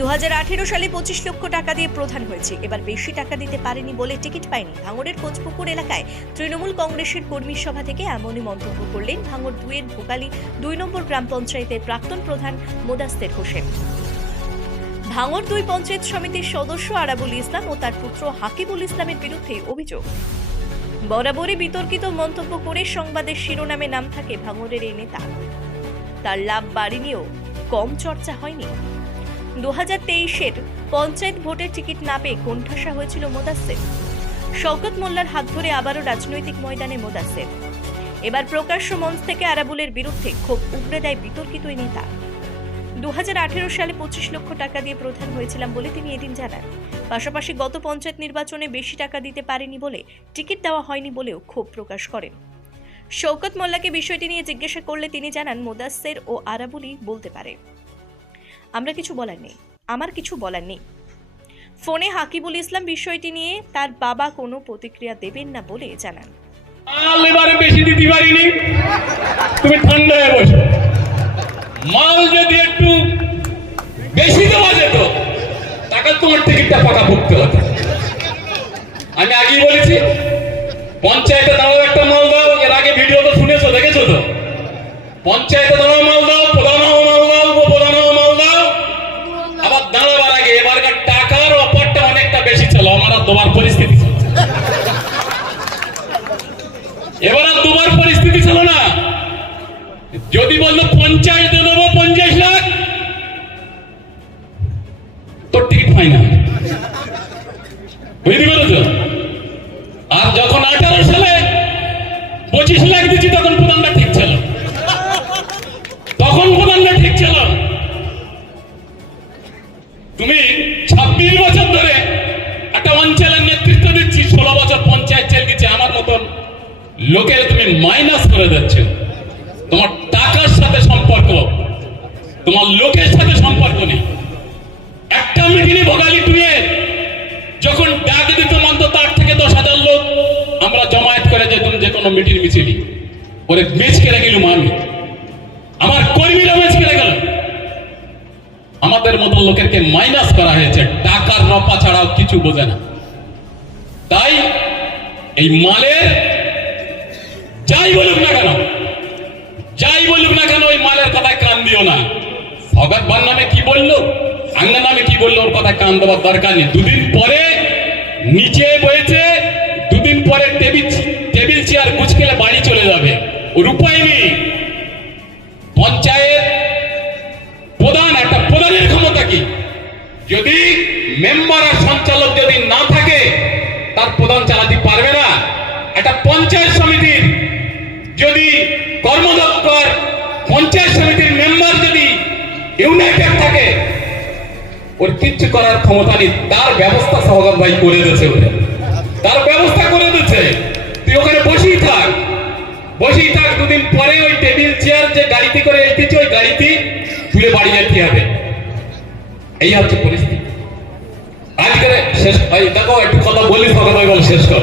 2018 সালে 25 লক্ষ টাকা দিয়ে প্রধান হয়েছে, এবার বেশি টাকা দিতে পারেনি বলে টিকিট পায়নি। ভাঙড়ের কোচপুকুর এলাকায় তৃণমূল কংগ্রেসের কর্মী সভা থেকে এমনই মন্তব্য করলেন ভাঙড় 2-এর ভোকালী 2 নম্বর গ্রাম পঞ্চায়েতের প্রাক্তন প্রধান মোদাস্তের হোসেন। ভাঙড় 2 পঞ্চায়েত সমিতির সদস্য আরাবুল ইসলাম ও তার পুত্র হাকিবুল ইসলামের বিরুদ্ধে অভিযোগ। বরাবরই বিতর্কিত মন্তব্য করে সংবাদের শিরোনামে নাম থাকে ভাঙড়ের এই নেতা। তার লাভ বাড়ি নিয়েও কম চর্চা হয়নি। 2023-এর পঞ্চায়েত ভোটের টিকিট না পেয়ে কোণঠাসা হয়েছিল মোদাস্তের। শওকত মোল্লার হাত ধরে আবারও রাজনৈতিক ময়দানে মোদাস্তের। এবার প্রকাশ্য মঞ্চ থেকে আরাবুলের বিরুদ্ধে ক্ষোভ উগরে দেয় বিতর্কিত এই নেতা। 2018 সালে 25 লক্ষ টাকা দিয়ে প্রধান হয়েছিলাম বলে তিনি এদিন জানান। পাশাপাশি গত পঞ্চায়েত নির্বাচনে বেশি টাকা দিতে পারেনি বলে টিকিট দেওয়া হয়নি বলেও ক্ষোভ প্রকাশ করেন। শওকত মোল্লাকে বিষয়টি নিয়ে জিজ্ঞাসা করলে তিনি জানান, মোদাস্তের ও আরাবুলই বলতে পারে, আমরা কিছু বলার নেই, আমার কিছু বলার নেই। ফোনে হাকিবুল ইসলাম বিষয়টি নিয়ে তার বাবা কোনো প্রতিক্রিয়া দেবেন না বলে জানান। এবারে বেশি দিতে পারিনি, তুমি ঠান্ডা হয়ে বসো। মাল যদি একটু বেশি দেওয়া যেত, টাকা তোমার টিকিটটা পাকা পড়তে হতো। আমি আগেই বলেছি, পঞ্চায়েতে দাও একটা মাল দাও। এর আগে ভিডিও তো শুনেছো, দেখেছো তো। পঞ্চায়েতে দাও মাল দাও, প্রধান মাল দাও, উপপ্রধান মাল দাও। আবার দাঁড়াবার আগে এবারকার টাকার অফারটা অনেকটা বেশি ছিল। আমার আর তোমার পরিস্থিতি ছিল, এবার আর তোমার পরিস্থিতি ছিল না। যদি বলতো পঞ্চায়েতে দেবো 50 লাখ, তোর টিকিট হয় না, বুঝতে পেরেছ? আর যখন 18 সালে 25 লাখ দিচ্ছি, তখন প্রধানটা ঠিক ছিল, তখন প্রধানটা ঠিক ছিল। তুমি 26 বছর ধরে একটা অঞ্চলের নেতৃত্ব দিচ্ছি, 16 বছর পঞ্চায়েত জেল গেছে। আমার মতন লোকের তুমি মাইনাস করে দিচ্ছ। তোমার টাকার সাথে সম্পর্ক, তোমার লোকের সাথে সম্পর্ক নেই। একটা মিটিংয়ে ভোগালী টুয়ে যখন ডাক দিত মানতো, তার থেকে 10,000 লোক আমরা জমায়েত করে যেতাম যে কোনো মিটিং মিছিলি। ওরে মেচ কেড়ে গেলুম আমি, আমার কর্মীরা মেচ কেড়ে গেল। আমাদের মতো লোকেরকে মাইনাস করা হয়েছে, টাকার রপা ছাড়াও কিছু বোঝে না। তাই এই মালের যাই বলুক না কেন, যাই বলুক না কেন, ওই মালের কথায় কান দিও না। ভগত ভার নামে কি বললো, আঙ্গা নামে কি বললো, ওর কথায় কান দেওয়ার দরকার নেই। দুদিন পরে নিচে বয়েছে, দুদিন পরে টেবিল চেয়ার গুছকেলে বাড়ি চলে যাবে, ওর উপায় নেই। পঞ্চায়েত প্রধান, একটা প্রধানের ক্ষমতা কি? যদি মেম্বার আর সঞ্চালক যদি না থাকে, তার প্রধান চালাতে পারবে না। একটা পঞ্চায়েত সমিতির যদি কর্মদক্ষর পঞ্চায়েত সমিতির মেম্বার যদি ইউনাইটেড থাকে, ওর কিচ্ছু করার ক্ষমতা নেই। তার ব্যবস্থা সহগত ভাই করে দিয়েছে, তার ব্যবস্থা করে দিয়েছে। তুই ওখানে বসেই থাক, বসেই থাক। দুদিন পরে ওই টেবিল চেয়ার যে গাড়িতে করে এসেছে, ওই গাড়িতে তুলে বাড়ি যেতে হবে। এই হচ্ছে পরিস্থিতি আজকে। শেষ ভাই দেখো, একটু কথা বলি, সকাল ভাই বল শেষ কর।